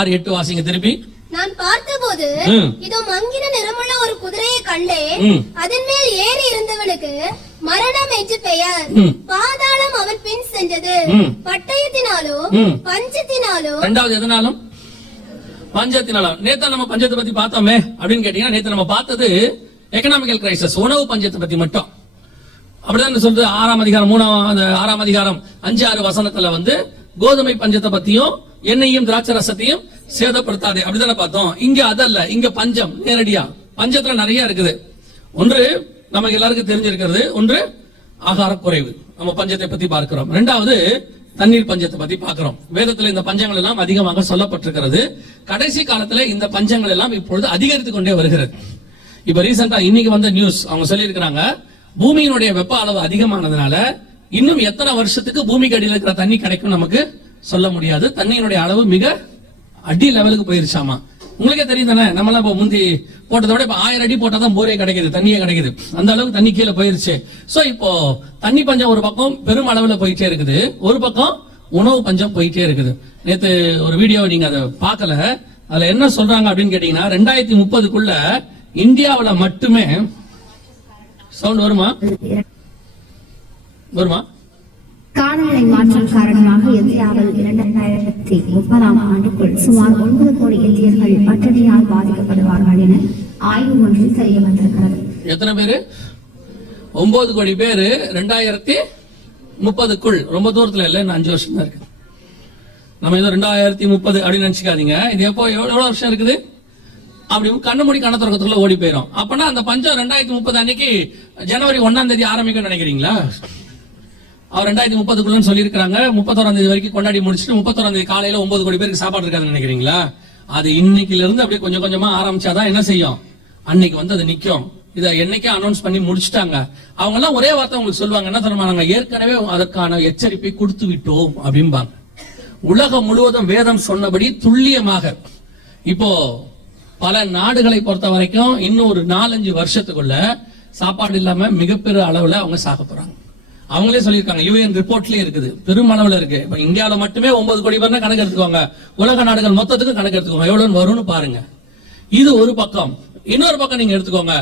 6-8 வாசிங்க திருப்பி. நான் பார்த்தபோது இதோ மங்கின நிறமுள்ள ஒரு குதிரையை கண்டேன். அதன் மேல் ஏறி இருந்தவனுக்கு மரணம் என்று பெயர். பாதாளம் அவன் பின் சென்றது. பட்டயத்தினாலும் பஞ்சத்தினாலும். இரண்டாவது எதனாலும்? பஞ்சத்தினாலும். நேத்து நம்ம பஞ்சத்தை பத்தி பார்த்தோமே அப்படின்னு கேட்டீங்கன்னா, நேத்து நம்ம பார்த்தது எக்கனாமிக்கல் கிரைசிஸ், உணவு பஞ்சத்தை பத்தி மட்டும். அப்படிதான் சொல்றது 6ஆம் அதிகாரம் 5-6 வசனத்துல கோதுமை பஞ்சத்தை பத்தியும் எண்ணெயும் திராட்சை ரசத்தையும் சேதப்படுத்தாது அப்படிதானே பார்த்தோம். இங்க அதல்ல, இங்க பஞ்சம் நேரடியா. பஞ்சத்துல நிறைய இருக்குது. ஒன்று நமக்கு எல்லாருக்கும் தெரிஞ்சிருக்கிறது, ஒன்று ஆகார குறைவு, நம்ம பஞ்சத்தை பத்தி பார்க்கிறோம். இரண்டாவது தண்ணீர் பஞ்சத்தை பத்தி பார்க்கிறோம். வேதத்துல இந்த பஞ்சங்கள் எல்லாம் அதிகமாக சொல்லப்பட்டிருக்கிறது. கடைசி காலத்துல இந்த பஞ்சங்கள் எல்லாம் இப்பொழுது அதிகரித்துக் கொண்டே வருகிறது. இப்ப ரீசெண்டா இன்னைக்கு வந்த நியூஸ் அவங்க சொல்லி இருக்கிறாங்க, பூமியினுடைய வெப்ப அளவு அதிகமானதுனால இன்னும் எத்தனை வருஷத்துக்கு பூமிக்கு அடியில் இருக்கிற தண்ணி கிடைக்கும் நமக்கு சொல்ல முடியாது. தண்ணியினுடைய அளவு மிக அடி லெவலுக்கு போயிருச்சாமா. உங்களுக்கே தெரியும் தானே, நம்ம எல்லாம் இப்ப முந்தி போட்டதை விட இப்ப 1000 அடி போட்டாதான் போரே கிடைக்குது, தண்ணியே கிடைக்குது. அந்த அளவுக்கு தண்ணி கீழே போயிருச்சு. சோ இப்போ தண்ணி பஞ்சம் ஒரு பக்கம் பெரும் அளவுல போயிட்டே இருக்குது, ஒரு பக்கம் உணவு பஞ்சம் போயிட்டே இருக்குது. நேத்து ஒரு வீடியோ நீங்க அதை பார்க்கல, அதுல என்ன சொல்றாங்க அப்படின்னு கேட்டீங்கன்னா, 2030க்குள்ள இந்தியாவில மட்டுமே சவுண்ட் வருமா காலநிலை மாற்றம் காரணமாக இந்தியாவில் 2030ஆம் ஆண்டுக்குள் சுமார் 9 கோடி இந்தியர்கள் பட்டினியால் பாதிக்கப்படுவார்கள் என ஆய்வு ஒன்றில் தெரிய வந்திருக்கிறது. எத்தனை பேரு? 9 கோடி பேரு 2030க்குள். ரொம்ப தூரத்துல இல்ல, 5 வருஷம் தான் இருக்கு. நம்ம ஏதோ 2030 அப்படின்னு நினைச்சுக்காதீங்க. இது எப்போ எவ்வளவு வருஷம் இருக்குது? அப்படி கண்ணு மூடி கண்ண திறக்கத்துக்குள்ள ஓடி போயிடும். அப்பனா அந்த பஞ்சம் 2030 அன்னைக்கு ஜனவரி 1ஆம் தேதி ஆரம்பிக்கும் நினைக்கிறீங்களா? அவர் 2030க்குள்ளன்னு சொல்லி இருக்காங்க. 31ஆம் தேதி வரைக்கும் கொண்டாடி முடிச்சுட்டு 31ஆம் தேதி காலையில 9 கோடி பேருக்கு சாப்பாடு இருக்காதுன்னு நினைக்கிறீங்களா? அது இன்னைக்குல இருந்து அப்படியே கொஞ்சம் கொஞ்சமா ஆரம்பிச்சாதான் என்ன செய்யும், அன்னைக்கு அது நிக்கும். இதை என்னைக்கே அனௌன்ஸ் பண்ணி முடிச்சுட்டாங்க. அவங்க எல்லாம் ஒரே வார்த்தை உங்களுக்கு சொல்லுவாங்க, என்ன தெரியுமா, நாங்க ஏற்கனவே அதற்கான எச்சரிப்பை கொடுத்து விட்டோம் அப்படிம்பாங்க. உலகம் முழுவதும் வேதம் சொன்னபடி துல்லியமாக இப்போ பல நாடுகளை பொறுத்த வரைக்கும் இன்னும் ஒரு 4-5 வருஷத்துக்குள்ள சாப்பாடு இல்லாம மிகப்பெரிய அளவுல அவங்க சாக போறாங்க. அவங்களே சொல்லியிருக்காங்க, யூஎன் ரிப்போர்ட்லயே இருக்குது, பெரும் அளவுல இருக்கு. இப்ப இந்தியாவில மட்டுமே 9 கோடி பேர் கணக்கு எடுத்துக்கோங்க, உலக நாடுகள் மொத்தத்துக்கு கணக்கு எடுத்துக்கோங்க, எவ்வளவு வரும்னு பாருங்க. இது ஒரு பக்கம். இன்னொரு பக்கம் நீங்க எடுத்துக்கோங்க,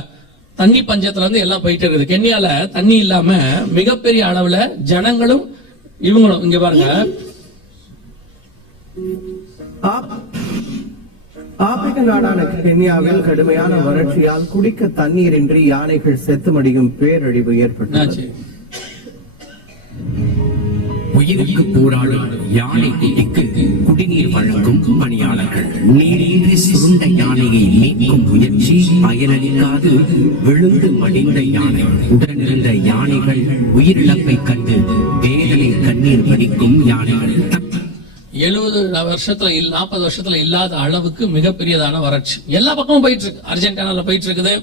தண்ணி பஞ்சத்துல இருந்து எல்லாம் போயிட்டு இருக்குது. கென்யால தண்ணி இல்லாம மிகப்பெரிய அளவுல ஜனங்களும் இவங்களும். இங்க பாருங்க, ஆப்பிரிக்க நாடான கென்யாவில் கடுமையான வறட்சியால் குடிக்க தண்ணீரின்றி யானைகள் செத்து மடியும் பேரழிவு ஏற்பட்டது. உயிருக்கு போராடும் யானை குட்டிக்கு குடிநீர் வழங்கும் பணியாளர்கள் நீரின்றி சுருண்ட யானையை மீட்கும் முயற்சி பயனளிக்காது விழுந்து மடிந்த யானை. உடனிருந்த யானைகள் உயிரிழப்பை கண்டு வேதனை கண்ணீர் வடிக்கும் யானைகள். 70 வருஷத்துல 40 வருஷத்துல இல்லாத அளவுக்கு மிகப்பெரியதான வறட்சி எல்லா பக்கமும் போயிட்டு இருக்கு. அர்ஜென்டினால போயிட்டு இருக்குது,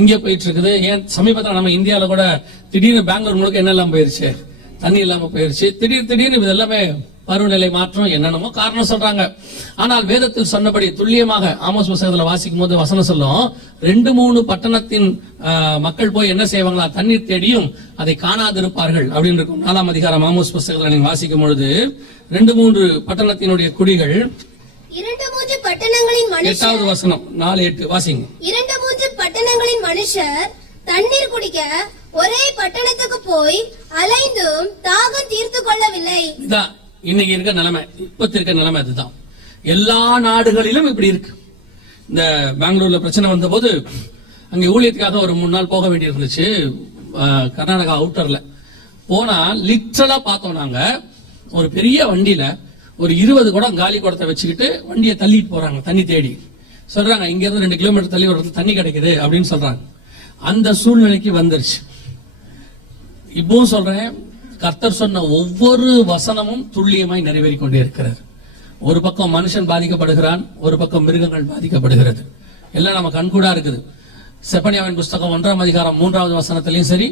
இங்க போயிட்டு இருக்குது. ஏன் சமீபத்தில் நம்ம இந்தியாவில கூட திடீர்னு பெங்களூர் முழுக்க என்ன இல்லாம போயிருச்சு, தண்ணி இல்லாம போயிருச்சு. திடீர்னு இது எல்லாமே பருவநிலை மாற்றம் என்னென்னமோ காரணம் சொல்றாங்க. ஆனால் வேதத்தில் சொன்னபடி துல்லியமாக ஆமோஸ் புத்தகத்துல வாசிக்கும் போது வசனம் சொல்லும், 2-3 பட்டணத்தின் மக்கள் போய் என்ன செய்வாங்களா, தண்ணீர் தேடியும் அதை காணாதிருப்பார்கள் அப்படின்னு இருக்கும். 4ஆம் அதிகாரம் ஆமோஸ் புத்தகத்துல நீங்க வாசிக்கும் பொழுது 2-3 பட்டணத்தினுடைய குடிகள், 2-3 பட்டணங்களின் மனுஷர், 8வது வசனம் 4-8 வாசிங்க. 2-3 பட்டணங்களின் மனுஷர் தண்ணீர் குடிக்க ஒரே பட்டணத்துக்கு போய் அலைந்தும் தாகம் தீர்த்து கொள்ளவில்லை. இதான் இன்னைக்கு இருக்க நிலைமை, இப்பத்தி இருக்க நிலைமை அதுதான். எல்லா நாடுகளிலும் இப்படி இருக்கு. இந்த பெங்களூர்ல பிரச்சனை வந்த போது அங்க ஊழியத்துக்காக ஒரு 3 நாள் போக வேண்டி இருந்துச்சு. கர்நாடகா அவுட்டர்ல போனா லிட்டரலா பார்த்தோம், நாங்க ஒரு பெரிய வண்டியில ஒரு 20 குடம் காலி குடத்தை வச்சுக்கிட்டு வண்டியை தள்ளிட்டு போறாங்க தண்ணி தேடி. சொல்றாங்க, இங்க இருந்து 2 கிலோமீட்டர் தள்ளி ஒரு இடத்துல தண்ணி கிடைக்குது அப்படின்னு சொல்றாங்க. அந்த சூழ்நிலைக்கு வந்துருச்சு. இப்பவும் சொல்றேன், கர்த்தர் சொன்ன ஒவ்வொரு வசனமும் துல்லியமாய் நிறைவேறி கொண்டே இருக்கிறது. ஒரு பக்கம் மனுஷன் பாதிக்கப்படுகிறான், ஒரு பக்கம் மிருகங்கள் பாதிக்கப்படுகிறது. எல்லாம் நம்ம கண்கூடா இருக்குது. செப்பனியாவின் புஸ்தகம் 1ஆம் அதிகாரம் 3வது வசனத்திலையும் சரி,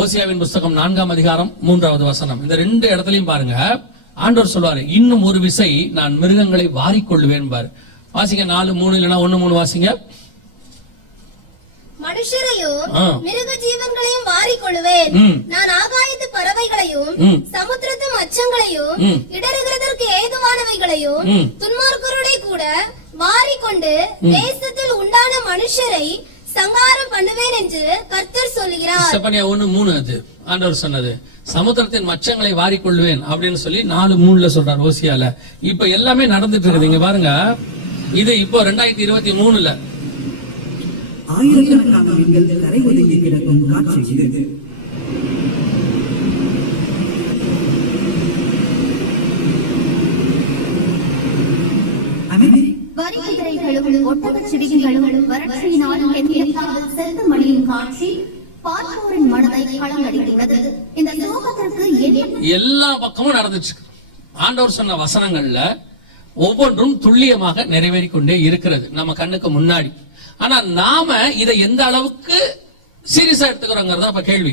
ஓசியாவின் புஸ்தகம் 4ஆம் அதிகாரம் 3வது வசனம், இந்த 2 இடத்துலயும் பாருங்க, ஆண்டவர் சொல்வாரு, இன்னும் ஒரு விசை நான் மிருகங்களை வாரிக்கொள்ளுவேன் பாரு. வாசிங்க 4:3 இல்லைன்னா 1:3 வாசிங்க. மனுஷரையும் ஆ. மிருக ஜீவன்களையும் வாரிக் கொள்ளுவேன். ம். நான் ஆகாயத்து பறவைகளையும் ம். சமுத்திரத்து மச்சங்களையும் ம். இடறுகிறதற்கு ஏதுவானவைகளையும் ம். துன்மார்க்கரோட கூட வாரிக்கொண்டு தேசத்தில் உண்டான மனுஷரை சங்காரம் பண்ணுவேன் என்று கர்த்தர் சொல்லுகிறார். செப்பனியா 1:3 அது ஆண்டவர் சொன்னது. சமுத்திரத்தின் மச்சங்களை வாரிக்கொள்வேன் அப்படின்னு சொல்லி 4:3 சொல்றார் ஓசியால. இப்ப எல்லாமே நடந்துட்டு இருக்குது. இங்க பாருங்க, இது இப்போ 2023 ஆயிரக்கணக்கான மீன்கள் கரை ஒதுங்கி கிடக்கும் காட்சி இது. வரி குதிரைகளும் ஒட்டகச் சிவிகைகளும் வறட்சியினால் எந்தியாவில் செல்ல மடியும் காட்சி பார்ப்போரின் மனதை கலங்கடித்துள்ளது. இந்த சோகத்திற்கு என்ன எல்லா பக்கமும் நடந்துச்சு. ஆண்டவர் சொன்ன வசனங்கள்ல ஒவ்வொன்றும் துல்லியமாக நிறைவேறிக் கொண்டே இருக்கிறது நம்ம கண்ணுக்கு முன்னாடி. ஆனா நாம இதை எந்த அளவுக்கு சீரியஸா எடுத்துக்கிறோங்கிறதா இப்ப கேள்வி.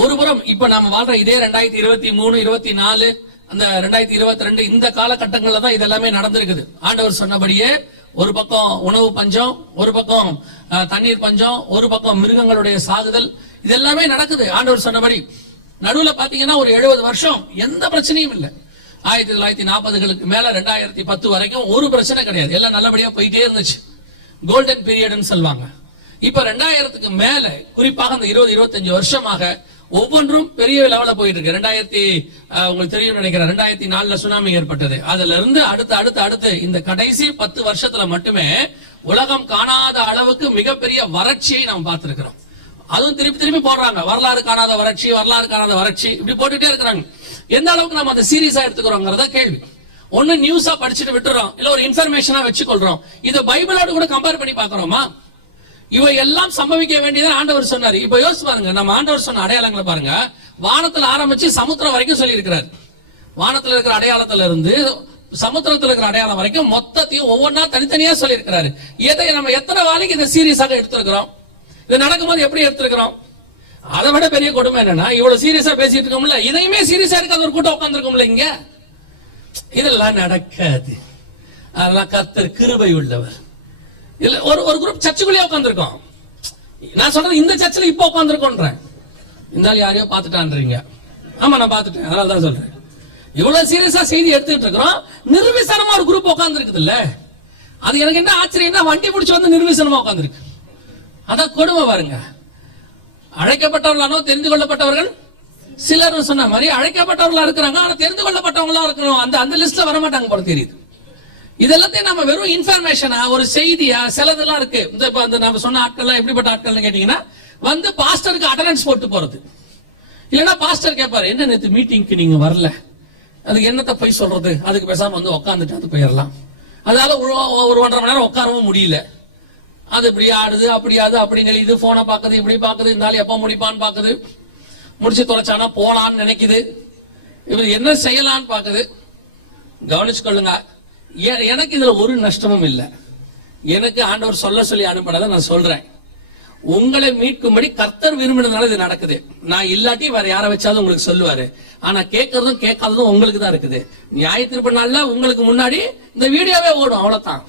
ஒருபுறம் இப்ப நாம வாழ்ற இதே 2023, 24, அந்த 2022 இந்த காலகட்டங்கள்ல தான் இதெல்லாமே நடந்திருக்குது. ஆண்டவர் சொன்னபடியே ஒரு பக்கம் உணவு பஞ்சம், ஒரு பக்கம் தண்ணீர் பஞ்சம், ஒரு பக்கம் மிருகங்களுடைய சாகுதல், இது எல்லாமே நடக்குது ஆண்டவர் சொன்னபடி. நடுவுல பாத்தீங்கன்னா ஒரு 70 வருஷம் எந்த பிரச்சனையும் இல்லை. 1940களுக்கு மேல 2010 வரைக்கும் ஒரு பிரச்சனை கிடையாது. எல்லாம் நல்லபடியா போயிட்டே இருந்துச்சு. கோல்டன் பீரியட்னு சொல்லுவாங்க. இப்ப 2000க்கு மேல குறிப்பாக அந்த 20-25 வருஷமாக ஒவ்வொன்றும் பெரிய லெவல போயிட்டு இருக்கு. உங்களுக்கு தெரியும் நினைக்கிறேன், 2004 சுனாமி ஏற்பட்டது. அதுல இருந்து அடுத்து இந்த கடைசி 10 வருஷத்துல மட்டுமே உலகம் காணாத அளவுக்கு மிகப்பெரிய வறட்சியை நாம் பார்த்திருக்கிறோம். அதுவும் திருப்பி போடுறாங்க, வரலாறு காணாத வறட்சி இப்படி போட்டுட்டே இருக்கிறாங்க. எந்த அளவுக்கு நம்ம அதை சீரியஸா எடுத்துக்கிறோங்கிறத கேள்வி. ஒண்ணு நியூஸா படிச்சுட்டு விட்டுறோம், இல்ல ஒரு இன்ஃபர்மேஷனா வச்சுக்கொள்றோம். இதை பைபிளோடு கூட கம்பேர் பண்ணி பாக்குறோமா? இவை எல்லாம் சம்பவிக்க வேண்டியதான் ஆண்டவர் சொன்னாரு. இப்ப யோசிச்சு பாருங்க, நம்ம ஆண்டவர் சொன்ன அடையாளங்களை பாருங்க. வானத்துல ஆரம்பிச்சு சமுத்திரம் வரைக்கும் சொல்லி இருக்கிறார். வானத்துல இருக்கிற அடையாளத்துல இருந்து சமுத்திரத்துல இருக்கிற அடையாளம் வரைக்கும் மொத்தத்தையும் ஒவ்வொன்னா தனித்தனியா சொல்லி இருக்கிறாரு. இதை நம்ம எத்தனை வாழைக்கு இதை சீரியஸாக எடுத்திருக்கிறோம்? இது நடக்கும்போது எப்படி எடுத்திருக்கிறோம்? அதை விட பெரிய கொடுமை என்னன்னா, இவ்வளவு சீரியஸா பேசிட்டு இருக்கோம்ல, இதையுமே சீரியஸா இருக்காது ஒரு கூட்டம் உட்கார்ந்துருக்கோம்ல இங்க. இதெல்லாம் நடக்காது. அதெல்லாம் கர்த்தர் கிருபை உள்ளவர். இல்ல ஒரு குரூப் சர்ச்சுக்குள்ளே உட்காந்துருக்கோம். நான் சொல்றது இந்த சர்ச்சில் இப்ப உட்காந்துருக்கோன்றேன். இந்த யாரையோ பாத்துட்டான்றீங்க. ஆமா, நான் பாத்துட்டேன், அதனாலதான் சொல்றேன். இவ்வளவு சீரியஸா செய்தி எடுத்துட்டு இருக்கிறோம், நிர்விசனமா ஒரு குரூப் உட்கார்ந்து இருக்குது இல்ல. அது எனக்கு என்ன ஆச்சரியம்னா, வண்டி பிடிச்சு வந்து நிர்விசனமா உட்கார்ந்துருக்கு. அதான் கொடுமை பாருங்க. அழைக்கப்பட்டவர்களானோ தெரிந்து கொள்ளப்பட்டவர்கள் சிலர் சொன்ன மாதிரி அழைக்கப்பட்டவர்களா இருக்கிறாங்க, ஆனா தெரிந்து கொள்ளப்பட்டவங்களா இருக்கணும் அந்த லிஸ்ட்ல வர மாட்டாங்க போல தெரியுது. இதெல்லாத்தையும் நம்ம வெறும் இன்ஃபர்மேஷனா, ஒரு செய்தியா, சிலதெல்லாம் இருக்கு. இந்த நம்ம சொன்ன ஆட்கள் எப்படிப்பட்ட ஆட்கள் கேட்டீங்கன்னா, வந்து பாஸ்டருக்கு அட்டெண்டன்ஸ் போட்டு போறது. இல்லைன்னா பாஸ்டர் கேட்பாரு, என்ன நேத்து மீட்டிங்க்கு நீங்க வரல, அதுக்கு என்னத்த போய் சொல்றது, அதுக்கு பேசாம வந்து உட்காந்துட்டு அது போயிடலாம். அதனால ஒரு 1.5 மணி நேரம் உட்காரவும் முடியல. அது இப்படி ஆடுது, அப்படி நெளியுது, போனை பாக்குது, இப்படி பாக்குது, இந்த ஆள் எப்ப முடிப்பான்னு பாக்குது, முடிச்சு தொலைச்சானா போலான்னு நினைக்குது, இவர் என்ன செய்யலான்னு பாக்குது. கவனிச்சு கொள்ளுங்க, எனக்கு இதுல ஒரு நஷ்டமும் இல்லை. எனக்கு ஆண்டவர் சொல்ல சொல்லி அனுப்பினதை நான் சொல்றேன். உங்களை மீட்கும்படி கர்த்தர் விரும்பினதுனால இது நடக்குது. நான் இல்லாட்டி வேற யாரை வச்சாலும் உங்களுக்கு சொல்லுவாரு. ஆனா கேட்கறதும் கேட்காததும் உங்களுக்கு தான் இருக்குது. நியாய தீர்ப்பு நாள்ல உங்களுக்கு முன்னாடி இந்த வீடியோவே ஓடும், அவ்வளவுதான்.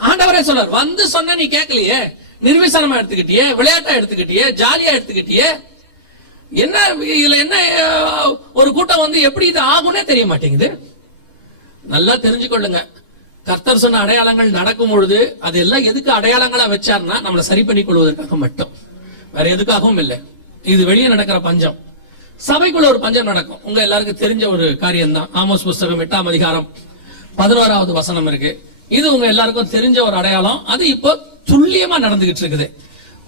ஆண்டவரே சொல்றார், வந்து சொன்ன நீ கேட்கலையே, நிர்விசனமா எடுத்துக்கிட்டியே, விளையாட்டா எடுத்துக்கிட்டியே, ஜாலியா எடுத்துக்கிட்டியே. என்ன இதுல என்ன ஒரு கூட்டம் வந்து எப்படி இது ஆகும்னே தெரிய மாட்டேங்குது. நல்லா தெரிஞ்சுக்கொள்ளுங்க, கர்த்தர் சொன்ன அடையாளங்கள் நடக்கும் பொழுது அது எல்லாம் எதுக்கு அடையாளங்களா வச்சார்னா நம்மளை சரி பண்ணி கொள்வதற்காக மட்டும், வேற எதுக்காகவும் இல்லை. இது வெளியே நடக்கிற பஞ்சம். சபைக்குள்ள ஒரு பஞ்சம் நடக்கும். உங்க எல்லாருக்கும் தெரிஞ்ச ஒரு காரியம் தான். ஆமோஸ் புஸ்தகம் 8ஆம் அதிகாரம் 11வது வசனம் இருக்கு. இது உங்க எல்லாருக்கும் தெரிஞ்ச ஒரு அடையாளம். அது இப்போ துல்லியமா நடந்துகிட்டு இருக்குது.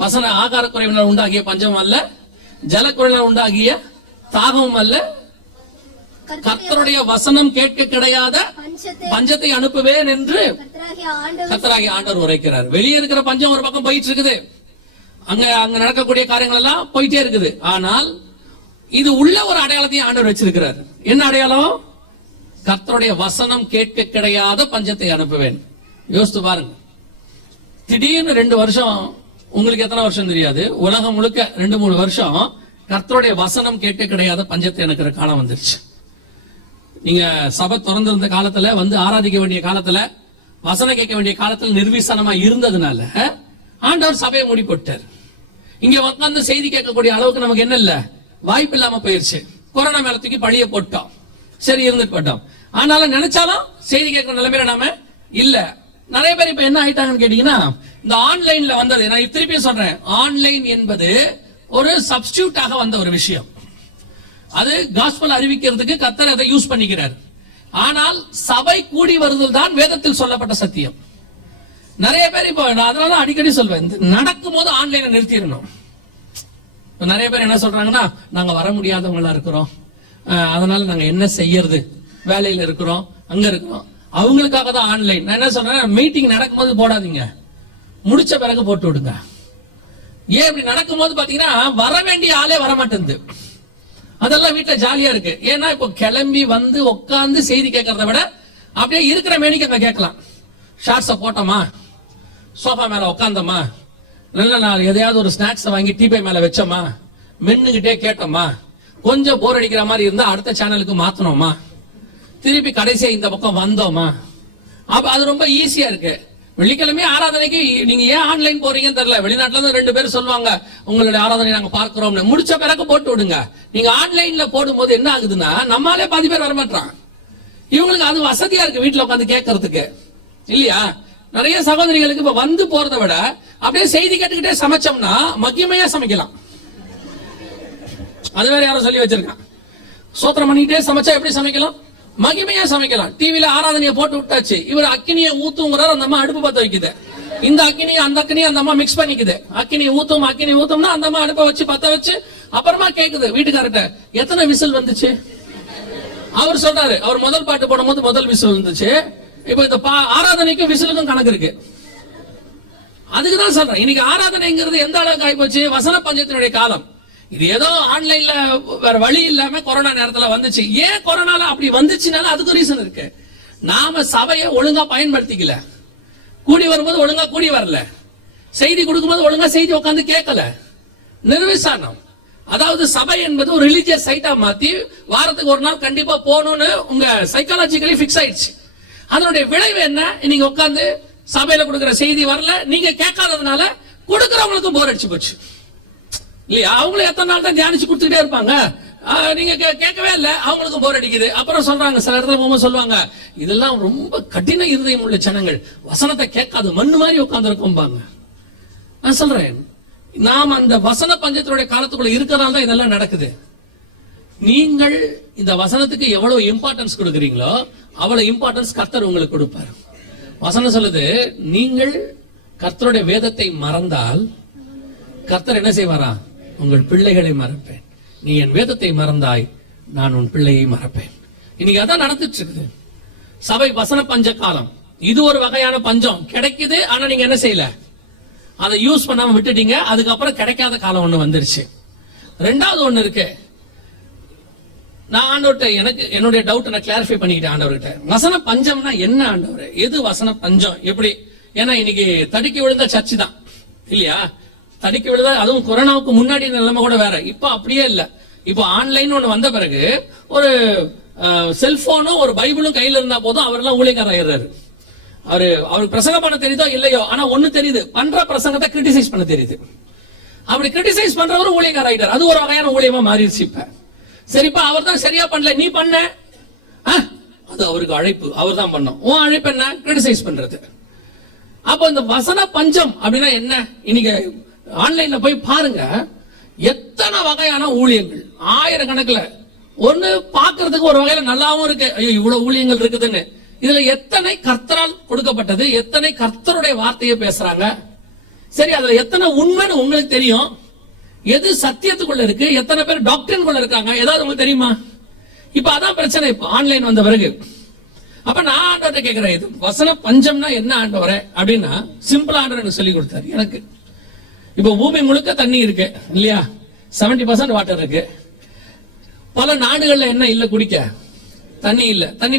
வசன ஆகார குறைவினால் உண்டாகிய பஞ்சம் அல்ல, ஜலக்குறைவினால் உண்டாகிய தாகமும் அல்ல, கர்த்தருடைய வசனம் கேட்க கிடையாத பஞ்சத்தை அனுப்புவேன் என்று கர்த்தராகிய ஆண்டவர் உரைக்கிறார். வெளியே இருக்கிற பஞ்சம் ஒரு பக்கம் போயிட்டு இருக்குது, அங்க நடக்கக்கூடிய காரியங்கள் எல்லாம் போயிட்டே இருக்குது. ஆனால் இது உள்ள ஒரு அடையாளத்தையும் ஆண்டவர் வச்சிருக்கிறார். என்ன அடையாளம்? கர்த்தருடைய வசனம் கேட்க கிடையாத பஞ்சத்தை அனுப்புவேன். யோசித்து பாருங்க. திடீர்னு 2 வருஷம், உங்களுக்கு எத்தனை வருஷம் தெரியாது, உலகம் முழுக்க 2-3 வருஷம் கர்த்தருடைய வசனம் கேட்க கிடையாத பஞ்சத்தை அனுக்கிற காலம் வந்துருச்சு. நீங்க சபை திறந்திருந்த காலத்துல, வந்து ஆராதிக்க வேண்டிய காலத்துல, வசனம் கேட்க வேண்டிய காலத்துல நிர்விசனமா இருந்ததுனால ஆண்டவர் சபையை மூடி போட்டார். இங்க உட்கார்ந்து செய்தி கேட்கக்கூடிய அளவுக்கு நமக்கு என்ன இல்ல, வாய்ப்பு இல்லாம போயிருச்சு. கொரோனா மேல தூக்கி பழிய போட்டோம், சரி இருந்துட்டு போட்டோம். ஆனாலும் நினைச்சாலும் செய்தி கேட்கிற நிலைமையில நாம இல்ல. நிறைய பேர் இப்ப என்ன ஆயிட்டாங்கன்னு கேட்டீங்கன்னா, இந்த ஆன்லைன்ல வந்தது, நான் திருப்பி சொல்றேன், ஆன்லைன் என்பது ஒரு சப்ஸ்டியூட்டாக வந்த ஒரு விஷயம். அது காஸ்பல் அறிவிக்கிறதுக்கு கர்த்தர் அதை யூஸ் பண்ணிக்கிறார். ஆனால் சபை கூடி வருதல் தான் வேதத்தில் சொல்லப்பட்ட சத்தியம். நிறைய பேர் இப்போ நான் அதனால அடிக்கடி சொல்வேன், நடக்கும் போது ஆன்லைனை நிறுத்திடணும். நிறைய பேர் என்ன சொல்றாங்கன்னா, நாங்க வர முடியாதவங்களா இருக்கிறோம், அதனால நாங்க என்ன செய்யறது, வேலையில இருக்கிறோம், அங்க இருக்கிறோம், அவங்களுக்காக தான் ஆன்லைன். நான் என்ன சொல்றேன், மீட்டிங் நடக்கும்போது போடாதீங்க, முடிச்ச பிறகு போட்டு விடுங்க. ஏன் இப்படி நடக்கும்போது பாத்தீங்கன்னா வர வேண்டிய ஆளே வரமாட்டேங்குது. அதெல்லாம் வீட்டுல ஜாலியா இருக்கு. ஏன்னா இப்போ கிளம்பி வந்து உட்காந்து செய்தி கேட்கறத விட அப்படியே இருக்கிற மேனிக்கு அங்க கேட்கலாம். ஷார்ட்ஸ போட்டோமா, சோஃபா மேல உட்காந்தோமா, நல்ல நாள் எதையாவது ஒரு ஸ்நாக்ஸ் வாங்கி டீபை மேல வச்சோமா, மென்னுகிட்டே கேட்டோமா, கொஞ்சம் போர் அடிக்கிற மாதிரி இருந்தா அடுத்த சேனலுக்கு மாத்தணுமா, திருப்பி கடைசியா இந்த பக்கம் வந்தோமா. அப்ப அது ரொம்ப ஈஸியா இருக்கு. வெள்ளிக்கிழமை ஆராதனைக்கு நீங்க ஏன் ஆன்லைன் போறீங்கன்னு தெரியல. வெளிநாட்டுல இருந்து 2 பேர் சொல்லுவாங்க, உங்களுடைய ஆராதனை நாங்க பார்க்கிறோம், முடிச்ச பிறகு போட்டு விடுங்க. நீங்க ஆன்லைன்ல போடும்போது என்ன ஆகுதுன்னா, நம்மாலே பாதி பேர் வரமாட்டான். இவங்களுக்கு அது வசதியா இருக்கு வீட்டுல உட்காந்து கேட்கறதுக்கு, இல்லையா? நிறைய சகோதரிகளுக்கு இப்ப வந்து போறதை விட அப்படியே செய்தி கேட்டுக்கிட்டே சமைச்சோம்னா மகிமையா சமைக்கலாம். அது வேற யாரும் சொல்லி வச்சிருக்கான். சோத்திரம் பண்ணிக்கிட்டே சமைச்சா எப்படி சமைக்கலாம்? மகிமையா சமைக்கலாம். டிவில ஆராதனையை போட்டு விட்டாச்சு, இவர் அக்கினியை ஊத்துங்கிறார், அந்த அம்மா அடுப்பு பத்த வைக்குது. இந்த அக்கினியை அந்த அக்கினியை அந்த அம்மா மிக்ஸ் பண்ணிக்குது. அக்கினி ஊத்தும்னா அந்த அம்மா அடுப்பை வச்சு பத்த வச்சு அப்புறமா கேக்குது வீட்டுக்காரர்கிட்ட, எத்தனை விசில் வந்துச்சு? அவர் சொல்றாரு, அவர் முதல் பாட்டு போடும்போது முதல் விசில் வந்துச்சு. இப்ப இந்த ஆராதனைக்கும் விசிலுக்கும் கணக்கு இருக்கு. அதுக்குதான் சொல்றேன், இன்னைக்கு ஆராதனைங்கிறது எந்த அளவுக்கு ஆயிப்போச்சு, வசன பஞ்சத்தினுடைய காலம். இது ஏதோ ஆன்லைன்ல வேற வழி இல்லாம கொரோனா நேரத்துல வந்துச்சு. ஏன் கொரோனால அப்படி வந்துச்சுனால அதுக்கு ரீசன் இருக்கு. நாம சபையை ஒழுங்கா பயன்படுத்திக்கல, கூடி வரும்போது ஒழுங்கா கூடி வரல, செய்தி கொடுக்கும்போது ஒழுங்கா செய்தி உட்காந்து கேட்கல, நிர்விசாரணம். அதாவது சபை என்பது ஒரு ரிலிஜியஸ் சைட்டா மாத்தி வாரத்துக்கு ஒரு நாள் கண்டிப்பா போகணும்னு உங்க சைக்காலஜிக்கலி பிக்ஸ் ஆயிடுச்சு. அதனுடைய விளைவு என்ன? நீங்க உட்காந்து சபையில கொடுக்கிற செய்தி வரல, நீங்க கேட்காததுனால கொடுக்கறவங்களுக்கு போர் அடிச்சு போச்சு, இல்லையா? அவங்களும் எத்தனை நாள் தான் தியானிச்சு கொடுத்துட்டே இருப்பாங்க, நீங்க கேட்கவே இல்லை, அவங்களுக்கும் போர் அடிக்குது. அப்புறம் சொல்றாங்க, சில இடத்துல போகும்போது சொல்லுவாங்க, இதெல்லாம் ரொம்ப கடின இருதயம் உள்ள ஜனங்கள், வசனத்தை கேட்காது மண்ணு மாதிரி உட்கார்ந்து இருக்கும்பாங்க. நான் சொல்றேன், நாம் அந்த வசன பஞ்சத்தினுடைய காலத்துக்குள்ள இருக்கிறதால தான் இதெல்லாம் நடக்குது. நீங்கள் இந்த வசனத்துக்கு எவ்வளவு இம்பார்ட்டன்ஸ் கொடுக்குறீங்களோ அவ்வளவு இம்பார்ட்டன்ஸ் கர்த்தர் உங்களுக்கு கொடுப்பார். வசனம் சொல்லுது, நீங்கள் கர்த்தருடைய வேதத்தை மறந்தால் கர்த்தர் என்ன செய்வாரா? உங்கள் பிள்ளைகளை மறப்பேன். நீ என் வேதத்தை மறந்தாய், நான் உன் பிள்ளையை மறப்பேன். இன்னைக்கு அதான் நடந்துட்டு இருக்குது. சபை வசன பஞ்ச காலம். இது ஒரு வகையான பஞ்சம் கிடைக்குது, ஆனா நீங்க என்ன செய்யல, அதை யூஸ் பண்ணாம விட்டுட்டீங்க. அதுக்கப்புறம் கிடைக்காத காலம் ஒண்ணு வந்துருச்சு. ரெண்டாவது ஒண்ணு இருக்கு. நான் ஆண்டவர்கிட்ட எனக்கு என்னுடைய டவுட் நான் கிளாரிஃபை பண்ணிக்கிட்டேன் ஆண்டவர்கிட்ட. வசன பஞ்சம்னா என்ன ஆண்டவர்? எது வசன பஞ்சம்? எப்படி? ஏன்னா இன்னைக்கு தடுக்கி விழுந்த சர்ச்சு தான், இல்லையா? தடுக்கி விழுத, அதுவும் கொரோனாவுக்கு முன்னாடி நிலைமை கூட வேற. இப்ப அப்படியே இல்ல. இப்போ ஆன்லைன் ஒண்ணு வந்த பிறகு ஒரு செல்போனும் ஒரு பைபிளும் கையில இருந்தா போதும் அவரெல்லாம் ஊழியக்காரர் ஆயிடுறாரு. அவருக்கு பிரசங்கம் பண்ண தெரியுதோ இல்லையோ, ஆனா ஒண்ணு தெரியுது, பண்ற பிரசங்கத்தை கிரிட்டிசைஸ் பண்ண தெரியுது. அப்படி கிரிட்டிசைஸ் பண்றவரும் ஊழியக்காரர் ஆயிட்டார். அது ஒரு வகையான ஊழியமா மாறிடுச்சு. இப்ப சரிப்பா, அவர் தான் சரியா பண்ணல, நீ பண்ண, அது அவருக்கு அழைப்பு, அவர் தான் பண்ணோம். உன் அழைப்பு என்ன? கிரிட்டிசைஸ் பண்றது. அப்ப இந்த வசன பஞ்சம் அப்படின்னா என்ன? இன்னைக்கு ஆன்லைன்ல போய் பாருங்க, எத்தனை வகையான ஊழியங்கள், ஆயிரக்கணக்கில். ஒண்ணு பாக்குறதுக்கு ஒரு வகையில நல்லாவும் இருக்கு, ஐயோ இவ்வளவு ஊழியங்கள் இருக்குதுன்னு. இதுல எத்தனை கர்த்தரால் கொடுக்கப்பட்டது, எத்தனை கர்த்தருடைய வார்த்தையை பேசுறாங்க, சரி அதுல எத்தனை உண்மைன்னு உங்களுக்கு தெரியும், எது சத்தியத்துக்குள்ள இருக்கு, எத்தனை பேர் டாக்டரின்குள்ள இருக்காங்க, ஏதாவது உங்களுக்கு தெரியுமா? இப்ப அதான் பிரச்சனை. இப்ப ஆன்லைன் வந்த பிறகு அப்ப நான் ஆண்டவர்கிட்ட கேட்கிறேன், இது வசன பஞ்சம்னா என்ன ஆண்டவரே அப்படின்னா, சிம்பிளா ஆண்டவர் எனக்கு சொல்லி கொடுத்தாரு. எனக்கு இப்ப பூமி முழுக்க தண்ணி இருக்கு, இல்லையா? 70% வாட்டர் இருக்கு. பல நாடுகள்ல என்ன இல்ல, குடிக்க தண்ணி இல்ல. தண்ணி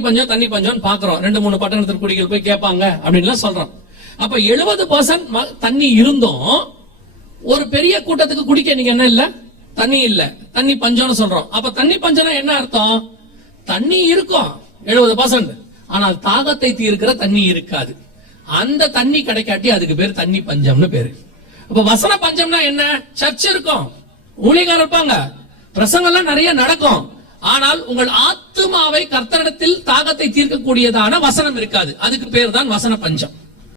பஞ்சம் பாக்குறோம். 2-3 பட்டணத்திற்கு குடிகள் போய் கேட்பாங்க அப்படின்னு சொல்றோம். அப்ப 70% தண்ணி இருந்தும் ஒரு பெரிய கூட்டத்துக்கு குடிக்க நீங்க என்ன இல்ல, தண்ணி இல்ல, தண்ணி பஞ்சம்னு சொல்றோம். அப்ப தண்ணி பஞ்சம்னா என்ன அர்த்தம்? தண்ணி இருக்கும் 70%, ஆனால் தாகத்தை தீர்க்கிற தண்ணி இருக்காது. அந்த தண்ணி கிடைக்காட்டி அதுக்கு பேர் தண்ணி பஞ்சம்னு பேரு. அப்ப வசன பஞ்சம்னா என்ன? சர்ச் இருக்கும், ஊழியக்காரர் இருப்பாங்க, பிரசங்கம்லாம் நிறைய நடக்கும். ஆனால் உங்கள் ஆத்துமாவை கர்த்தரிடத்தில் தாகத்தை தீர்க்கக்கூடியதான வசனம் இருக்காது. அதுக்கு பேர் தான் வசன பஞ்சம்.